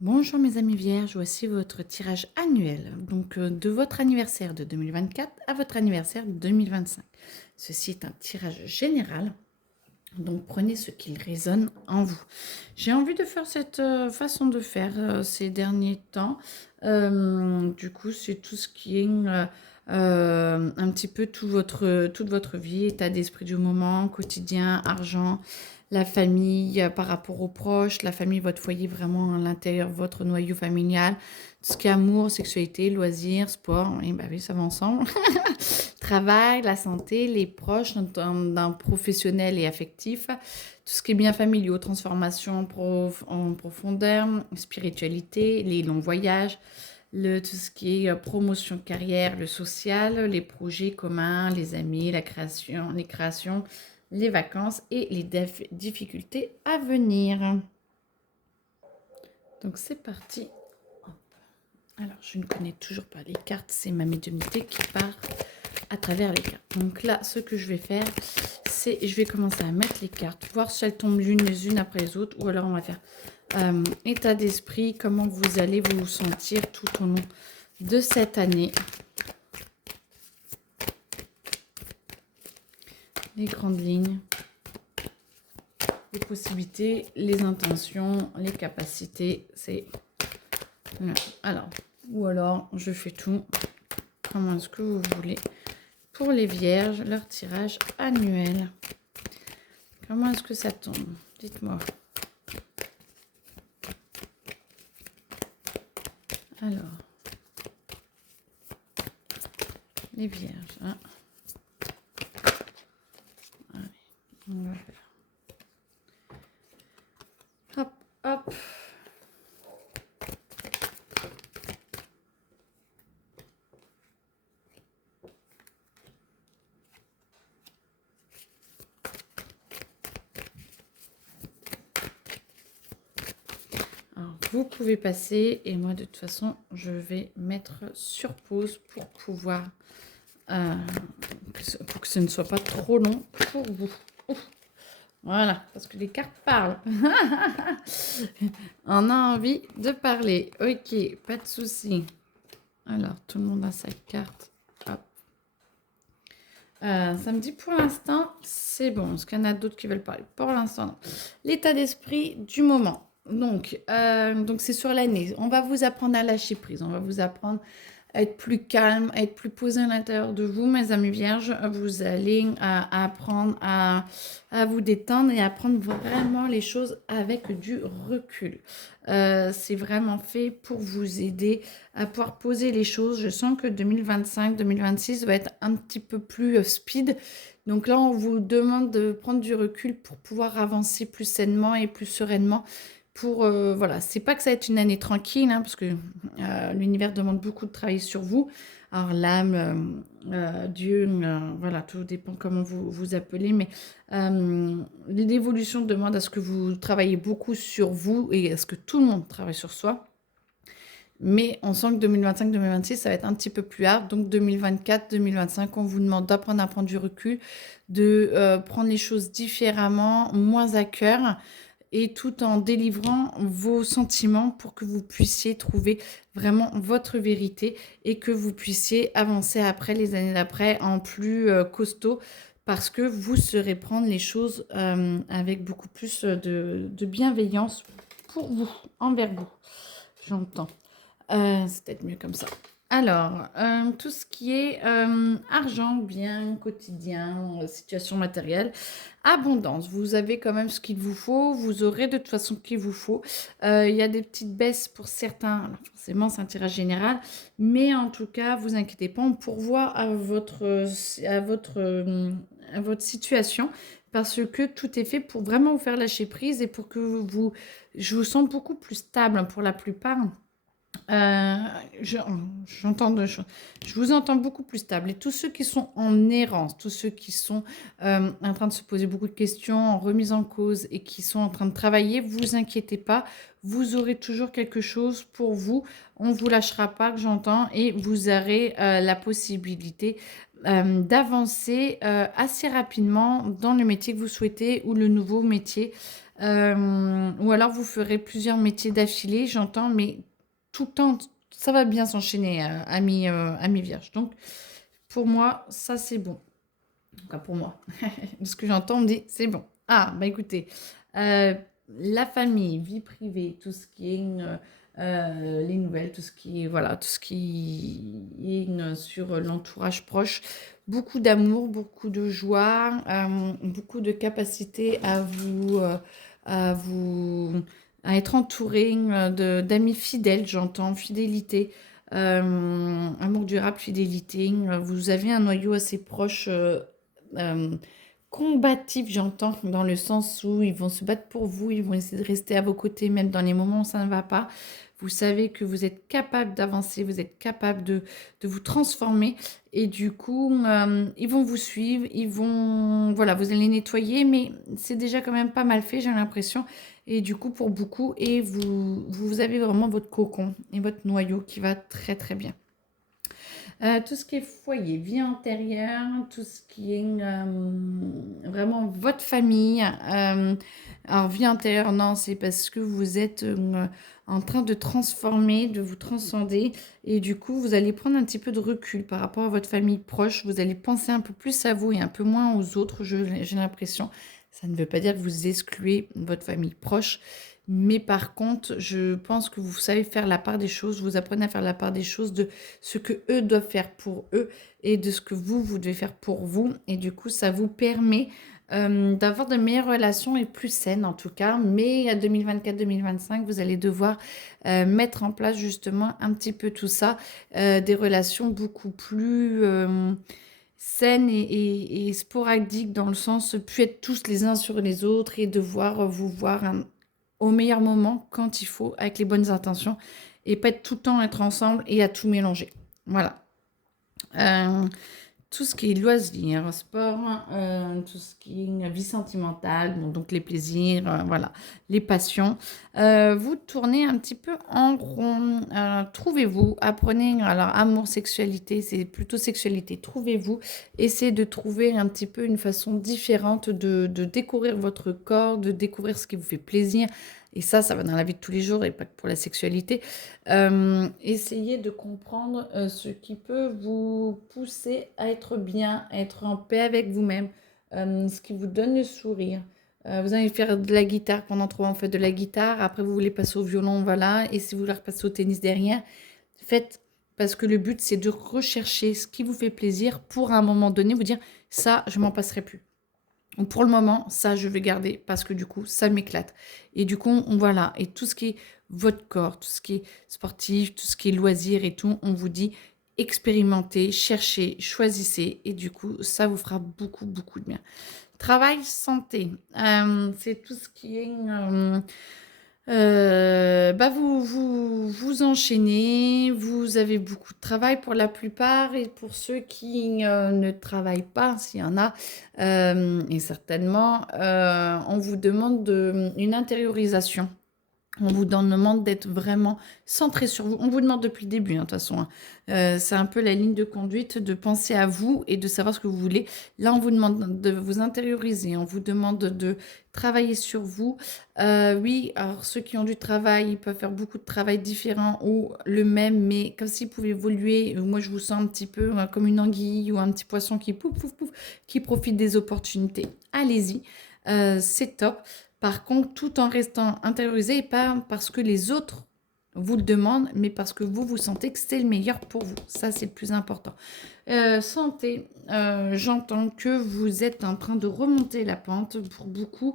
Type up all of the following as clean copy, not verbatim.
Bonjour mes amis vierges, voici votre tirage annuel, donc de votre anniversaire de 2024 à votre anniversaire de 2025. Ceci est un tirage général, donc prenez ce qu'il résonne en vous. J'ai envie de faire cette façon de faire ces derniers temps. Du coup, c'est tout ce qui est un petit peu toute votre vie, état d'esprit du moment, quotidien, argent, la famille par rapport aux proches, la famille, votre foyer vraiment à l'intérieur, votre noyau familial, tout ce qui est amour, sexualité, loisirs, sport, et bah oui, ça va ensemble. Travail, la santé, les proches d'un professionnel et affectif, tout ce qui est bien familiaux, transformation en profondeur, spiritualité, les longs voyages, tout ce qui est promotion carrière, le social, les projets communs, les amis, les créations, les vacances et les difficultés à venir. Donc c'est parti. Alors je ne connais toujours pas les cartes, c'est ma médiumnité qui part à travers les cartes. Donc là, ce que je vais faire, c'est je vais commencer à mettre les cartes, voir si elles tombent les unes après les autres, ou alors on va faire état d'esprit, comment vous allez vous sentir tout au long de cette année. Les grandes lignes, les possibilités, les intentions, les capacités, c'est... Alors, ou alors, je fais tout. Comment est-ce que vous voulez? Pour les vierges, leur tirage annuel. Comment est-ce que ça tombe? Dites-moi. Alors, les vierges. Hein. Allez, on va faire. Hop, hop. Alors, vous pouvez passer et moi de toute façon je vais mettre sur pause pour pouvoir pour que ce ne soit pas trop long pour vous. Ouf. Voilà, parce que les cartes parlent. On a envie de parler. Ok, pas de souci. Alors, tout le monde a sa carte. Hop. Ça me dit pour l'instant, c'est bon. Est-ce qu'il y en a d'autres qui veulent parler? Pour l'instant, non. L'état d'esprit du moment. Donc c'est sur l'année. On va vous apprendre à lâcher prise. On va vous apprendre à être plus calme, à être plus posé à l'intérieur de vous, mes amis vierges. Vous allez apprendre à vous détendre et à prendre vraiment les choses avec du recul. C'est vraiment fait pour vous aider à pouvoir poser les choses. Je sens que 2025-2026 va être un petit peu plus speed. Donc là, on vous demande de prendre du recul pour pouvoir avancer plus sainement et plus sereinement. Voilà, c'est pas que ça va être une année tranquille, hein, parce que l'univers demande beaucoup de travail sur vous. Alors l'âme, Dieu, voilà, tout dépend comment vous appelez, mais l'évolution demande à ce que vous travaillez beaucoup sur vous et à ce que tout le monde travaille sur soi. Mais on sent que 2025-2026, ça va être un petit peu plus hard. Donc 2024-2025, on vous demande d'apprendre à prendre du recul, de prendre les choses différemment, moins à cœur, et tout en délivrant vos sentiments pour que vous puissiez trouver vraiment votre vérité et que vous puissiez avancer après, les années d'après, en plus costaud, parce que vous saurez prendre les choses avec beaucoup plus de bienveillance pour vous, envers vous. J'entends. C'est peut-être mieux comme ça. Alors, tout ce qui est argent, bien, quotidien, situation matérielle, abondance. Vous avez quand même ce qu'il vous faut. Vous aurez de toute façon ce qu'il vous faut. Il y a des petites baisses pour certains. Alors, forcément, c'est un tirage général. Mais en tout cas, vous inquiétez pas, on pourvoit à votre situation. Parce que tout est fait pour vraiment vous faire lâcher prise et pour que je vous sens beaucoup plus stable pour la plupart. Euh, je, j'entends deux choses. Je vous entends beaucoup plus stable. Et tous ceux qui sont en errance, tous ceux qui sont en train de se poser beaucoup de questions, en remise en cause et qui sont en train de travailler, vous inquiétez pas. Vous aurez toujours quelque chose pour vous. On ne vous lâchera pas, que j'entends. Et vous aurez la possibilité d'avancer assez rapidement dans le métier que vous souhaitez ou le nouveau métier Ou alors vous ferez plusieurs métiers d'affilée, j'entends, mais tout le temps, ça va bien s'enchaîner, ami Vierge. Donc, pour moi, ça c'est bon. En tout cas, pour moi. De ce que j'entends, on me dit, c'est bon. Ah, bah écoutez, euh, la famille, vie privée, tout ce qui est les nouvelles, tout ce qui est, voilà, tout ce qui est sur l'entourage proche, beaucoup d'amour, beaucoup de joie, beaucoup de capacité à vous, à être entouré d'amis fidèles, j'entends, fidélité. Amour durable, fidélité. Vous avez un noyau assez proche, euh, combatif, j'entends, dans le sens où ils vont se battre pour vous, ils vont essayer de rester à vos côtés, même dans les moments où ça ne va pas. Vous savez que vous êtes capable d'avancer, vous êtes capable de vous transformer. Et du coup, ils vont vous suivre, ils vont... Voilà, vous allez nettoyer, mais c'est déjà quand même pas mal fait, j'ai l'impression. Et du coup, pour beaucoup, et vous avez vraiment votre cocon et votre noyau qui va très très bien. Tout ce qui est foyer, vie antérieure, tout ce qui est vraiment votre famille. Alors, vie antérieure, non, c'est parce que vous êtes en train de transformer, de vous transcender. Et du coup, vous allez prendre un petit peu de recul par rapport à votre famille proche. Vous allez penser un peu plus à vous et un peu moins aux autres, j'ai l'impression. Ça ne veut pas dire que vous excluez votre famille proche. Mais par contre, je pense que vous savez faire la part des choses, vous apprenez à faire la part des choses de ce que eux doivent faire pour eux et de ce que vous devez faire pour vous. Et du coup, ça vous permet d'avoir de meilleures relations et plus saines en tout cas. Mais à 2024-2025, vous allez devoir mettre en place justement un petit peu tout ça, des relations beaucoup plus saines et sporadiques dans le sens plus être tous les uns sur les autres et devoir vous voir au meilleur moment quand il faut avec les bonnes intentions et pas être tout le temps être ensemble et à tout mélanger. Voilà. Euh, tout ce qui est loisirs, sport, tout ce qui est vie sentimentale, bon, donc les plaisirs, voilà, les passions. Vous tournez un petit peu en rond. Trouvez-vous, apprenez, alors amour, sexualité, c'est plutôt sexualité. Trouvez-vous, essayez de trouver un petit peu une façon différente de découvrir votre corps, de découvrir ce qui vous fait plaisir. Et ça va dans la vie de tous les jours et pas que pour la sexualité. Essayez de comprendre ce qui peut vous pousser à être bien, à être en paix avec vous-même, ce qui vous donne le sourire. Vous allez faire de la guitare pendant 3 ans, faites de la guitare. Après, vous voulez passer au violon, voilà. Et si vous voulez repasser au tennis derrière, faites. Parce que le but, c'est de rechercher ce qui vous fait plaisir pour à un moment donné vous dire ça, je m'en passerai plus. Donc pour le moment, ça, je vais garder parce que du coup, ça m'éclate. Et du coup, voilà. Et tout ce qui est votre corps, tout ce qui est sportif, tout ce qui est loisir et tout, on vous dit expérimentez, cherchez, choisissez. Et du coup, ça vous fera beaucoup, beaucoup de bien. Travail, santé. C'est tout ce qui est bah vous enchaînez, vous avez beaucoup de travail pour la plupart et pour ceux qui ne travaillent pas, s'il y en a, et certainement, on vous demande une intériorisation. On vous demande d'être vraiment centré sur vous. On vous demande depuis le début, hein, de toute façon. Hein. C'est un peu la ligne de conduite de penser à vous et de savoir ce que vous voulez. Là, on vous demande de vous intérioriser. On vous demande de travailler sur vous. Oui, alors ceux qui ont du travail, ils peuvent faire beaucoup de travail différent ou le même, mais comme s'ils pouvaient évoluer. Moi, je vous sens un petit peu comme une anguille ou un petit poisson qui pouf, pouf, pouf, qui profite des opportunités. Allez-y, c'est top. Par contre, tout en restant intériorisé et pas parce que les autres vous le demandent, mais parce que vous sentez que c'est le meilleur pour vous. Ça, c'est le plus important. Santé, j'entends que vous êtes en train de remonter la pente pour beaucoup.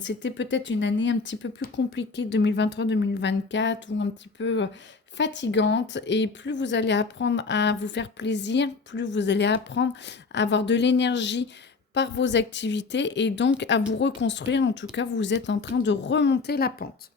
C'était peut-être une année un petit peu plus compliquée, 2023-2024, ou un petit peu fatigante. Et plus vous allez apprendre à vous faire plaisir, plus vous allez apprendre à avoir de l'énergie par vos activités et donc à vous reconstruire. En tout cas, vous êtes en train de remonter la pente.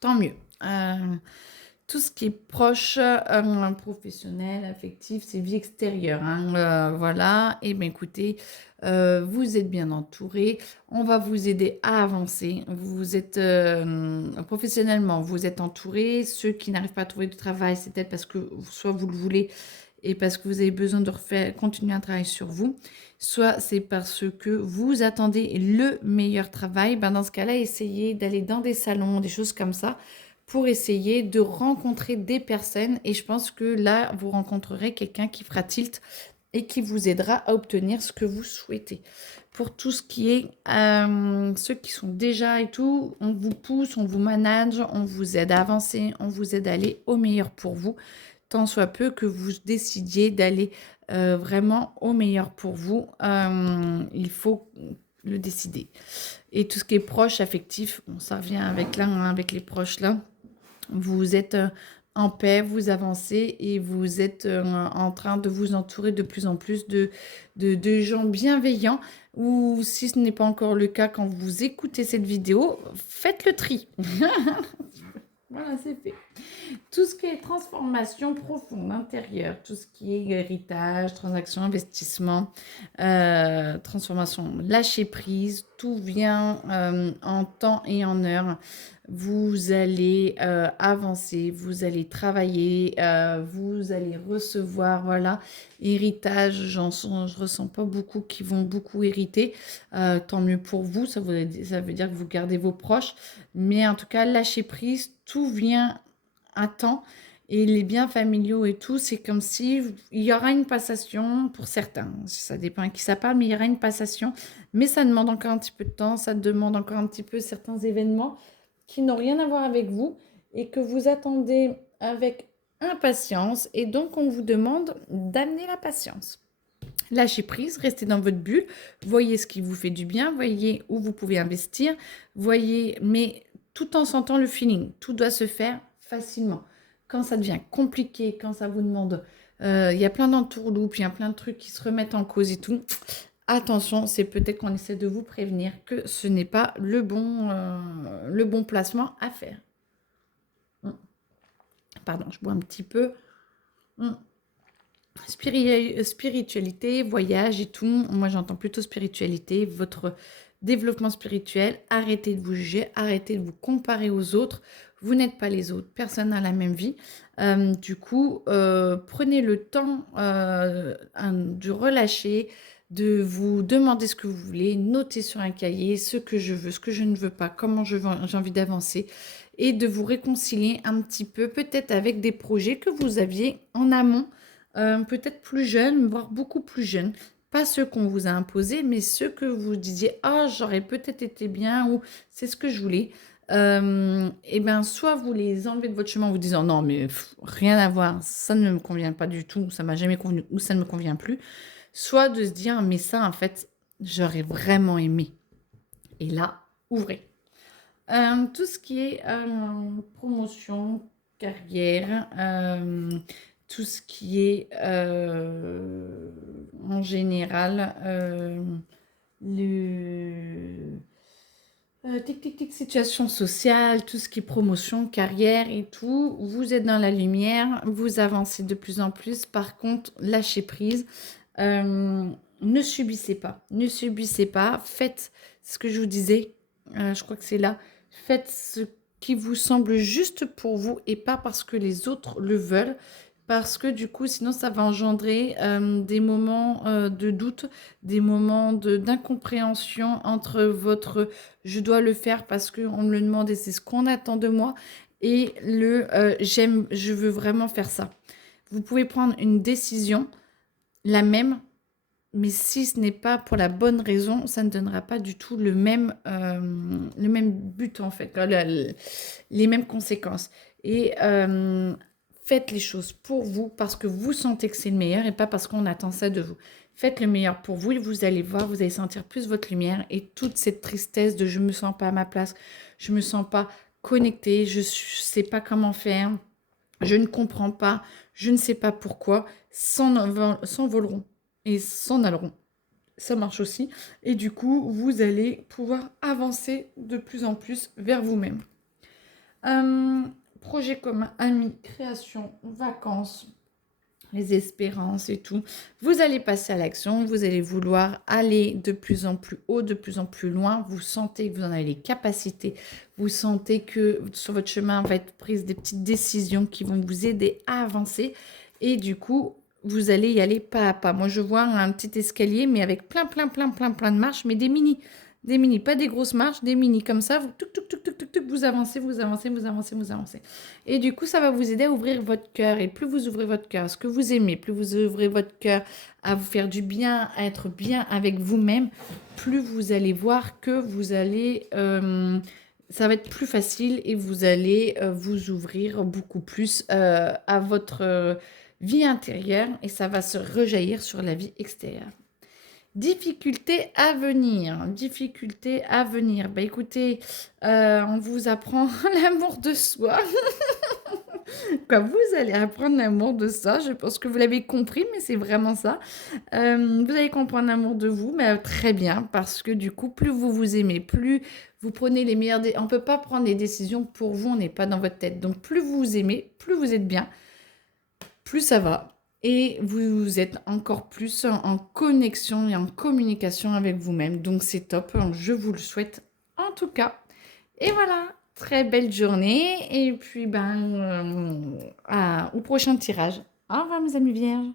Tant mieux. Tout ce qui est proche, professionnel, affectif, c'est vie extérieure. Hein, voilà. Et bien écoutez, vous êtes bien entouré. On va vous aider à avancer. Vous êtes professionnellement, vous êtes entouré. Ceux qui n'arrivent pas à trouver du travail, c'est peut-être parce que soit vous le voulez et parce que vous avez besoin de continuer un travail sur vous, soit c'est parce que vous attendez le meilleur travail. Ben dans ce cas-là, essayez d'aller dans des salons, des choses comme ça, pour essayer de rencontrer des personnes. Et je pense que là, vous rencontrerez quelqu'un qui fera tilt et qui vous aidera à obtenir ce que vous souhaitez. Pour tout ce qui est ceux qui sont déjà et tout, on vous pousse, on vous manage, on vous aide à avancer, on vous aide à aller au meilleur pour vous, tant soit peu que vous décidiez d'aller vraiment au meilleur pour vous. Il faut le décider. Et tout ce qui est proche, affectif, bon, ça revient avec là, hein, avec les proches là. Vous êtes en paix, vous avancez et vous êtes en train de vous entourer de plus en plus de gens bienveillants. Ou si ce n'est pas encore le cas quand vous écoutez cette vidéo, faites le tri. Voilà, c'est fait. Tout ce qui est transformation profonde intérieure, tout ce qui est héritage, transaction, investissement, transformation, lâcher prise, tout vient en temps et en heure. Vous allez avancer, vous allez travailler, vous allez recevoir, voilà, héritage, je ressens pas beaucoup qui vont beaucoup hériter, tant mieux pour vous, ça veut dire que vous gardez vos proches, mais en tout cas, lâcher prise, tout vient à temps. Et les biens familiaux et tout, c'est comme si il y aura une passation pour certains. Ça dépend à qui ça parle, mais il y aura une passation. Mais ça demande encore un petit peu de temps, ça demande encore un petit peu certains événements qui n'ont rien à voir avec vous et que vous attendez avec impatience. Et donc, on vous demande d'amener la patience. Lâchez prise, restez dans votre bulle, voyez ce qui vous fait du bien, voyez où vous pouvez investir, voyez, mais tout en sentant le feeling. Tout doit se faire facilement. Quand ça devient compliqué, quand ça vous demande, il y a plein d'entourloupes, il y a plein de trucs qui se remettent en cause et tout, attention, c'est peut-être qu'on essaie de vous prévenir que ce n'est pas le bon placement à faire. Pardon, je bois un petit peu. Spiritualité, voyage et tout. Moi, j'entends plutôt spiritualité, votre développement spirituel. Arrêtez de vous juger, arrêtez de vous comparer aux autres. Vous n'êtes pas les autres, personne n'a la même vie. Du coup, prenez le temps de relâcher, de vous demander ce que vous voulez, notez sur un cahier ce que je veux, ce que je ne veux pas, comment j'ai envie d'avancer et de vous réconcilier un petit peu, peut-être avec des projets que vous aviez en amont, peut-être plus jeunes, voire beaucoup plus jeunes. Pas ceux qu'on vous a imposés, mais ceux que vous disiez « Ah, j'aurais peut-être été bien » ou « C'est ce que je voulais ». Et bien, soit vous les enlevez de votre chemin en vous disant « Non, mais rien à voir, ça ne me convient pas du tout, ça m'a jamais convenu ou ça ne me convient plus ». Soit de se dire « Mais ça, en fait, j'aurais vraiment aimé ». Et là, ouvrez. Tout ce qui est promotion, carrière, tout ce qui est en général situation sociale, tout ce qui est promotion, carrière et tout, vous êtes dans la lumière, vous avancez de plus en plus. Par contre, lâchez prise. Ne subissez pas, faites ce que je vous disais, je crois que c'est là, faites ce qui vous semble juste pour vous et pas parce que les autres le veulent, parce que du coup, sinon ça va engendrer des moments de doute, des moments d'incompréhension entre votre « je dois le faire parce qu'on me le demande et c'est ce qu'on attend de moi » et le « je veux vraiment faire ça ». Vous pouvez prendre une décision, la même, mais si ce n'est pas pour la bonne raison, ça ne donnera pas du tout le même but en fait, les mêmes conséquences. Et faites les choses pour vous parce que vous sentez que c'est le meilleur et pas parce qu'on attend ça de vous. Faites le meilleur pour vous et vous allez voir, vous allez sentir plus votre lumière et toute cette tristesse de je me sens pas à ma place, je me sens pas connectée, je sais pas faire, je ne comprends pas, je ne sais pas pourquoi, s'envoleront et s'en alleront. Ça marche aussi. Et du coup, vous allez pouvoir avancer de plus en plus vers vous-même. Projet commun, amis, création, vacances, les espérances et tout. Vous allez passer à l'action, vous allez vouloir aller de plus en plus haut, de plus en plus loin. Vous sentez que vous en avez les capacités. Vous sentez que sur votre chemin va être prise des petites décisions qui vont vous aider à avancer. Et du coup, vous allez y aller pas à pas. Moi, je vois un petit escalier, mais avec plein de marches, mais des mini. Des mini, pas des grosses marches, des mini comme ça. Vous, vous avancez, vous avancez, vous avancez, vous avancez. Et du coup, ça va vous aider à ouvrir votre cœur. Et plus vous ouvrez votre cœur à ce que vous aimez, plus vous ouvrez votre cœur à vous faire du bien, à être bien avec vous-même, plus vous allez voir que vous allez... ça va être plus facile et vous allez vous ouvrir beaucoup plus à votre vie intérieure et ça va se rejaillir sur la vie extérieure. Difficulté à venir. Difficulté à venir. Bah écoutez, on vous apprend l'amour de soi. Quoi, vous allez apprendre l'amour de ça. Je pense que vous l'avez compris, mais c'est vraiment ça. Vous allez comprendre l'amour de vous, mais très bien, parce que du coup, plus vous vous aimez, plus vous prenez les meilleures... On ne peut pas prendre des décisions pour vous, on n'est pas dans votre tête. Donc, plus vous vous aimez, plus vous êtes bien, plus ça va. Et vous êtes encore plus en connexion et en communication avec vous-même. Donc, c'est top. Je vous le souhaite en tout cas. Et voilà, très belle journée. Et puis, au prochain tirage. Au revoir, mes amis vierges.